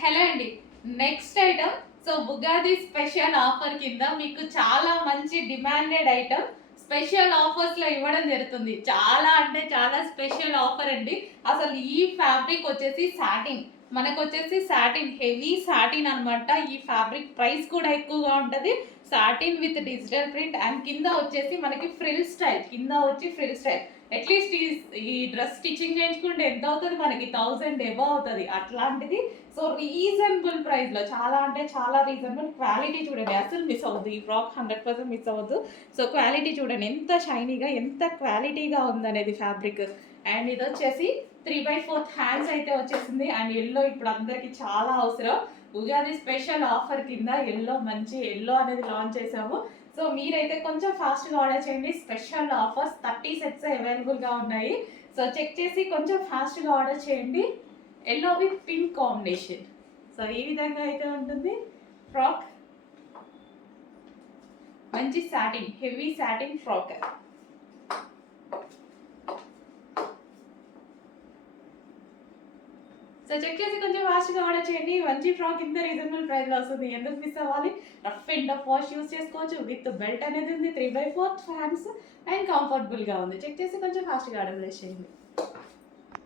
Hello అండి. Next item Ugadi special offer కింద మీకు చాలా మంచి డిమాండెడ్ ఐటమ్ స్పెషల్ ఆఫర్స్లో ఇవ్వడం జరుగుతుంది. చాలా అంటే చాలా స్పెషల్ ఆఫర్ అండి. అసలు ఈ ఫ్యాబ్రిక్ వచ్చేసి సాటిన్, మనకు వచ్చేసి సాటిన్, హెవీ సాటిన్ అనమాట. ఈ ఫ్యాబ్రిక్ ప్రైస్ కూడా ఎక్కువగా ఉంటుంది. Satin with digital print and కింద వచ్చేసి మనకి ఫ్రిల్ స్టైల్, కింద వచ్చి ఫ్రిల్ స్టైల్. అట్లీస్ట్ ఈ డ్రెస్ స్టిచ్చింగ్ చేయించుకుంటే ఎంత అవుతుంది, మనకి 1000 ఎబో అవుతుంది. అట్లాంటిది రీజనబుల్ ప్రైస్లో, చాలా అంటే చాలా రీజనబుల్. క్వాలిటీ చూడండి, అసలు మిస్ అవ్వద్దు. ఈ ఫ్రాక్ 100% మిస్ అవ్వద్దు. క్వాలిటీ చూడండి ఎంత షైనీగా, ఎంత క్వాలిటీగా ఉందనేది ఫ్యాబ్రిక్. అండ్ ఇది వచ్చేసి 3/4 హ్యాండ్స్ అయితే వచ్చేసింది. అండ్ ఎల్లో ఇప్పుడు అందరికి చాలా అవసరం. ఉగాది స్పెషల్ ఆఫర్ కింద ఎల్లో, మంచి ఎల్లో అనేది లాంచ్ చేసాము. మీరైతే కొంచెం ఫాస్ట్గా ఆర్డర్ చేయండి. స్పెషల్ ఆఫర్స్ 30 సెట్స్ అవైలబుల్గా ఉన్నాయి. చెక్ చేసి కొంచెం ఫాస్ట్గా ఆర్డర్ చేయండి. Yellow with pink combination. ఈ విధంగా అయితే ఉంటుంది ఫ్రాక్. మంచి satin, heavy satin frock. Check చేసి కొంచెం ఫాస్ట్గా ఆర్డర్ చేయండి. మంచి ఫ్రాక్ ఇంత రీజనబుల్ ప్రైస్లో వస్తుంది. ఎందుకు మిస్ అవ్వాలి? Rough and tough wash use చేసుకోవచ్చు. విత్ బెల్ట్ అనేది ఉంది. 3/4 హ్యాండ్స్ అండ్ కంఫర్టబుల్గా ఉంది. చెక్ చేసి కొంచెం ఫాస్ట్గా ఆర్డర్ చేయండి.